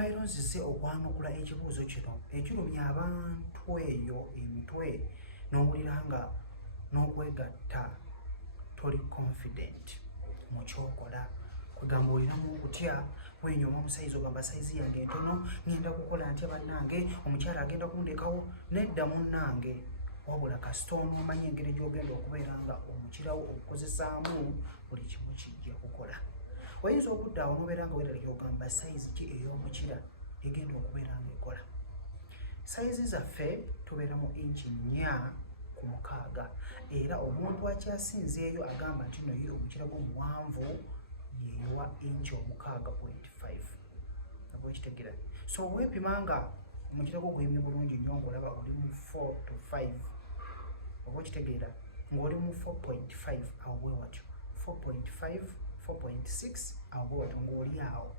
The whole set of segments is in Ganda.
olwaleero nzize okwanukula ekibuuzo kino ekirumya abantu eyo emitwe n'owulira nga n'okwegatta toli confident mu kyokola kugamba olinamu okutya wenyoma omusaizi ogamba saizi yange entono ngenda kukola ntya bannange omukyala agenda kundekawo nedda munnange wabula kasita omanya engeri gy'ogenda okubeera nga omukirawo okukozesaamu buli kimu kijja kukola oyinza okuddaawo n'obeera nga weeralika ogamba saizi ki ey'omukira egenda okubeera nga ekola saizi zaffe tubeera mu inchi 4 ku 6 era omuntu akyasinzeeyo agamba nti no ye omukira gw'omuwanvu yeyowa inchi 6.5 abwekitegeera so weepima nga omukira gwo guyimye bulungi nnyo ng'olaba oli mu 4 to 5 obwekitegeera ng'oli mu 4.5 awo bwe watyo 4.5 4.6 awo bwe watyo ng'oli awo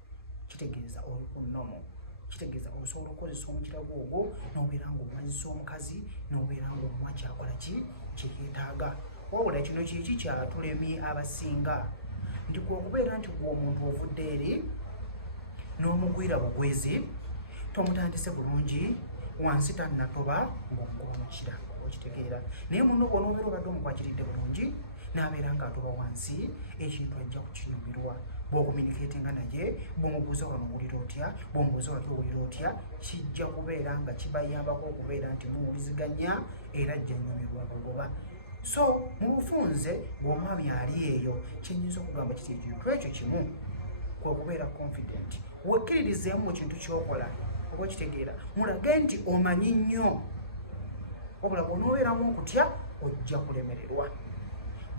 kitegeeza oli ku nnomo kitegeeza osobola okukozesa omukira gwogwo n'obeera ng'omanyisa omukazi n'obeera ng'omuwa kyakola ki kyeyeetaaga wabula kino kiki kyatulemye abasinga nti okubeera nti gwe omuntu ovudde eri n'omugwira bugwezi tomutandise bulungi wansi tannatoba ng'omukira okitegeera naye muno bw'onoobeera obadde omukwakiridde bulungi n'abeera ng'atoba wansi ekintu ajja kukinyumirwa bw'okominikeetinga naye bw'omubuuza wano owulira otya bw'omubuuza wali owulira otya kijja kubeera nga kibayambako okubeera nti muwuliziganya era ajja nyumirwa bagoba so mu bufunze bw'omwami ali eyo kyenyinza okugamba kiti ekintu ekyo kimu kwe kubeera confident wekkiririzeemu mu kintu ky'okola oba okitegeera mulage nti omanyi nnyo wabula bw'onoobeeramu okutya ojja kulemererwa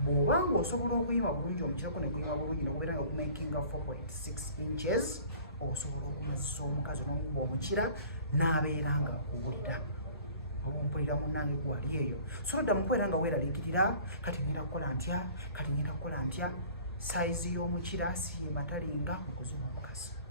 bw'obanga osobola okuyima bulungi omukirako ne kuyima bulungi nokubeera nga kumakinga 4.6 inches osobola okumazisa omukazi n'omukuba omukira n'abeera nga akuwulira ompulira munnange gwali eyo so dda mukubeera nga weeraliikirira kati ngenda kukola ntya kati ngenda kukola ntya saizi y'omukira siye matalinga okuzima omukazi